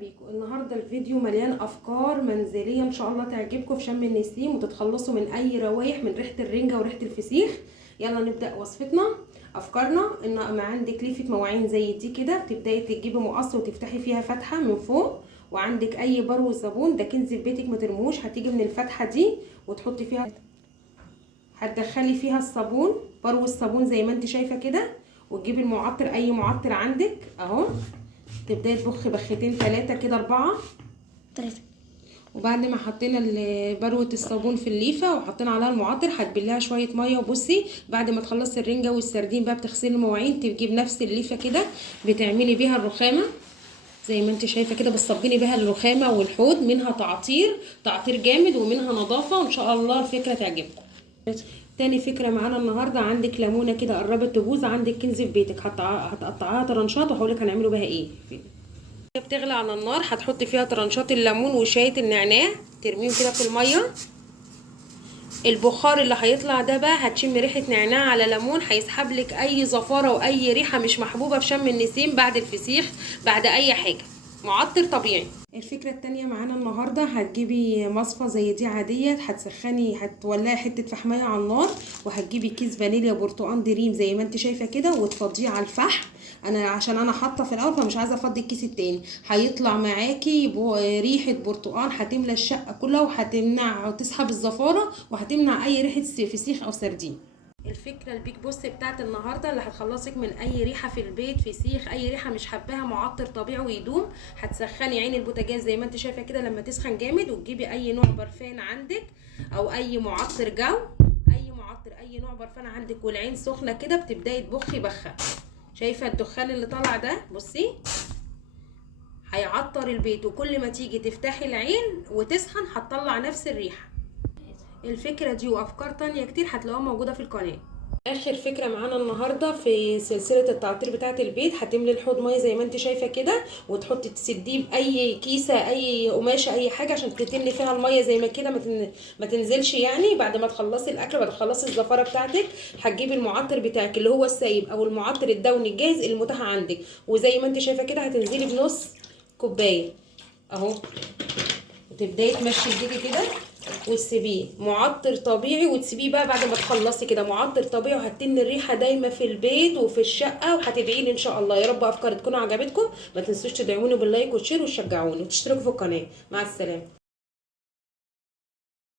بيكم. النهارده الفيديو مليان افكار منزليه ان شاء الله تعجبكم في شم النسيم وتتخلصوا من اي روايح من ريحه الرنجه وريحه الفسيخ. يلا نبدا وصفتنا. افكارنا ان ما عندك ليفه مواعين زي دي كده، بتبداي تجيبي مقص وتفتحي فيها فتحه من فوق، وعندك اي برو صابون ده كنز في بيتك ما ترموش، هتيجي من الفتحه دي وتحطي فيها، هتدخلي فيها الصابون، برو الصابون زي ما انت شايفه كده، وتجيبي المعطر اي معطر عندك اهو، تبداي تبخي بختين 3 كده 4 3. وبعد ما حطينا بروه الصابون في الليفه وحطينا عليها المعطر، هتبليها شويه ميه. وبصي بعد ما تخلصي الرنجه والسردين بقى بتغسلي المواعين، تجيبي بنفس الليفه كده بتعملي بيها الرخامه زي ما انت شايفه كده، بتصبني بيها الرخامه والحوض، منها تعطير جامد ومنها نظافه، وان شاء الله الفكره تعجبكم. تاني فكره معانا النهارده، عندك ليمونه كده قربت تبوظ، عندك كنز في بيتك، هتقطعيها طرنشات وهقولك هنعمله بيها ايه. بتغلي على النار هتحطي فيها طرنشات الليمون وشايه النعناع، ترميهم كده في الميه. البخار اللي هيطلع ده بقى هتشم ريحه نعناع على ليمون، هيسحب لك اي زفاره واي ريحه مش محبوبه في شم النسيم بعد الفسيخ بعد اي حاجه، معطر طبيعي. الفكره التانية معانا النهارده، هتجيبي مصفى زي دي عاديه، هتولعي حته فحمايه على النار، وهتجيبي كيس فانيليا برتقان دريم زي ما انت شايفه كده وتفضيه على الفحم. عشان انا حاطه في الاول فمش عايزه افضي الكيس التاني، هيطلع معاكي ريحه برتقان هتملى الشقه كلها، وتسحب الزفاره، وهتمنع اي ريحه فسيخ او سردين. الفكره البيك بوس بتاعت النهارده اللي هتخلصك من اي ريحه في البيت، فسيخ اي ريحه مش حباها، معطر طبيعي ويدوم. هتسخني عين البوتاجاز زي ما انت شايفه كده لما تسخن جامد، وتجيبي اي نوع برفان عندك او اي معطر اي نوع برفان عندك، والعين سخنه كده بتبداي تبخي بخه. شايفه الدخان اللي طالع ده؟ بصي هيعطر البيت، وكل ما تيجي تفتحي العين وتسخن هتطلع نفس الريحه. الفكره دي وافكار تانية كتير هتلاقوها موجوده في القناه. اخر فكره معانا النهارده في سلسله التعطير بتاعه البيت، هتملي الحوض ميه زي ما انت شايفه كده، وتحطي تسديه باي كيسه اي قماشه اي حاجه عشان تتملي فيها الميه زي ما كده، ما تنزلش يعني. بعد ما تخلصي الاكل، بعد ما تخلصي الزفاره بتاعتك، هتجيبي المعطر بتاعك اللي هو السايب او المعطر الدوني الجاهز المتاح عندك، وزي ما انت شايفه كده هتنزلي بنص كوبايه اهو، وتبداي تمشي ايديكي كده وتسيبيه معطر طبيعي، وتسيبيه بقى بعد ما تخلصي كده معطر طبيعي، وهتن الريحه دايما في البيت وفي الشقه، وهتدعي لي ان شاء الله. يا رب افكار تكون عجبتكم، ما تنسوش تدعموني باللايك والشير وتشجعوني وتشتركوا في القناه. مع السلامه.